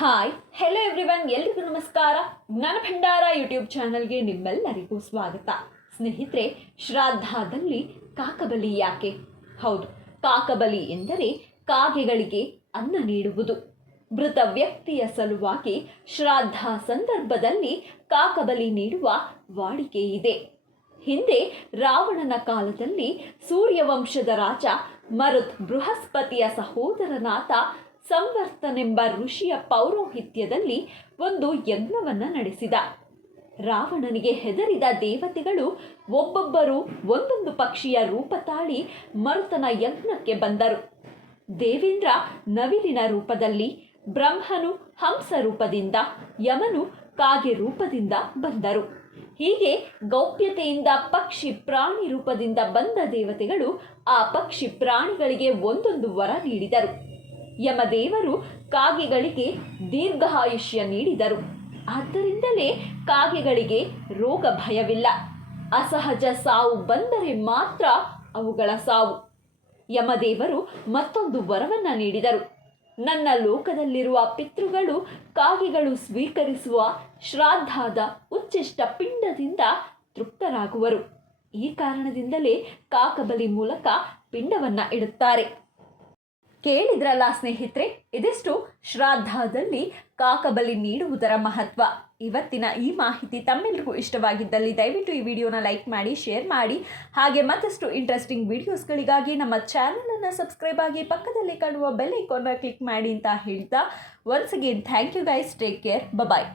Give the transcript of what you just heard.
Hi hello everyone, ಎಲ್ರಿಗೂ ನಮಸ್ಕಾರ. ಜ್ಞಾನ ಭಂಡಾರ ಯೂಟ್ಯೂಬ್ ಚಾನಲ್ಗೆ ನಿಮ್ಮೆಲ್ಲರಿಗೂ ಸ್ವಾಗತ. ಸ್ನೇಹಿತರೆ, ಶ್ರಾದ್ದದಲ್ಲಿ ಕಾಕಬಲಿ ಯಾಕೆ? ಹೌದು, ಕಾಕಬಲಿ ಎಂದರೆ ಕಾಗೆಗಳಿಗೆ ಅನ್ನ ನೀಡುವುದು. ಮೃತ ವ್ಯಕ್ತಿಯ ಸಲುವಾಗಿ ಶ್ರಾದ್ದ ಸಂದರ್ಭದಲ್ಲಿ ಕಾಕಬಲಿ ನೀಡುವ ವಾಡಿಕೆ ಇದೆ. ಹಿಂದೆ ರಾವಣನ ಕಾಲದಲ್ಲಿ ಸೂರ್ಯವಂಶದ ರಾಜ ಮರುತ್ ಬೃಹಸ್ಪತಿಯ ಸಹೋದರನಾದ ಸಂವರ್ತನೆಂಬ ಋಷಿಯ ಪೌರೋಹಿತ್ಯದಲ್ಲಿ ಒಂದು ಯಜ್ಞವನ್ನು ನಡೆಸಿದ. ರಾವಣನಿಗೆ ಹೆದರಿದ ದೇವತೆಗಳು ಒಬ್ಬೊಬ್ಬರು ಒಂದೊಂದು ಪಕ್ಷಿಯ ರೂಪ ತಾಳಿ ಮರುತನ ಯಜ್ಞಕ್ಕೆ ಬಂದರು. ದೇವೇಂದ್ರ ನವಿಲಿನ ರೂಪದಲ್ಲಿ, ಬ್ರಹ್ಮನು ಹಂಸ ರೂಪದಿಂದ, ಯಮನು ಕಾಗೆ ರೂಪದಿಂದ ಬಂದರು. ಹೀಗೆ ಗೌಪ್ಯತೆಯಿಂದ ಪಕ್ಷಿ ಪ್ರಾಣಿ ರೂಪದಿಂದ ಬಂದ ದೇವತೆಗಳು ಆ ಪಕ್ಷಿ ಪ್ರಾಣಿಗಳಿಗೆ ಒಂದೊಂದು ವರ ನೀಡಿದರು. ಯಮದೇವರು ಕಾಗೆಗಳಿಗೆ ದೀರ್ಘಾಯುಷ್ಯ ನೀಡಿದರು. ಆದ್ದರಿಂದಲೇ ಕಾಗೆಗಳಿಗೆ ರೋಗ ಭಯವಿಲ್ಲ. ಅಸಹಜ ಸಾವು ಬಂದರೆ ಮಾತ್ರ ಅವುಗಳ ಸಾವು. ಯಮದೇವರು ಮತ್ತೊಂದು ವರವನ್ನು ನೀಡಿದರು. ನನ್ನ ಲೋಕದಲ್ಲಿರುವ ಪಿತೃಗಳು ಕಾಗೆಗಳು ಸ್ವೀಕರಿಸುವ ಶ್ರಾದ್ದಾದ ಉಚ್ಚಿಷ್ಟ ಪಿಂಡದಿಂದ ತೃಪ್ತರಾಗುವರು. ಈ ಕಾರಣದಿಂದಲೇ ಕಾಕಬಲಿ ಮೂಲಕ ಪಿಂಡವನ್ನು ಇಡುತ್ತಾರೆ. ಕೇಳಿದ್ರಲ್ಲ ಸ್ನೇಹಿತರೆ, ಇದಿಷ್ಟು ಶ್ರಾದ್ದದಲ್ಲಿ ಕಾಕಬಲಿ ನೀಡುವುದರ ಮಹತ್ವ. ಇವತ್ತಿನ ಈ ಮಾಹಿತಿ ತಮ್ಮೆಲ್ಲರಿಗೂ ಇಷ್ಟವಾಗಿದ್ದಲ್ಲಿ ದಯವಿಟ್ಟು ಈ ವಿಡಿಯೋನ ಲೈಕ್ ಮಾಡಿ, ಶೇರ್ ಮಾಡಿ. ಹಾಗೆ ಮತ್ತಷ್ಟು ಇಂಟ್ರೆಸ್ಟಿಂಗ್ ವಿಡಿಯೋಸ್ಗಳಿಗಾಗಿ ನಮ್ಮ ಚಾನಲನ್ನು ಸಬ್ಸ್ಕ್ರೈಬ್ ಆಗಿ ಪಕ್ಕದಲ್ಲಿ ಕಾಣುವ ಬೆಲ್ ಐಕಾನ್ನ ಕ್ಲಿಕ್ ಮಾಡಿ ಅಂತ ಹೇಳ್ತಾ, once again thank you guys. Take care. Bye.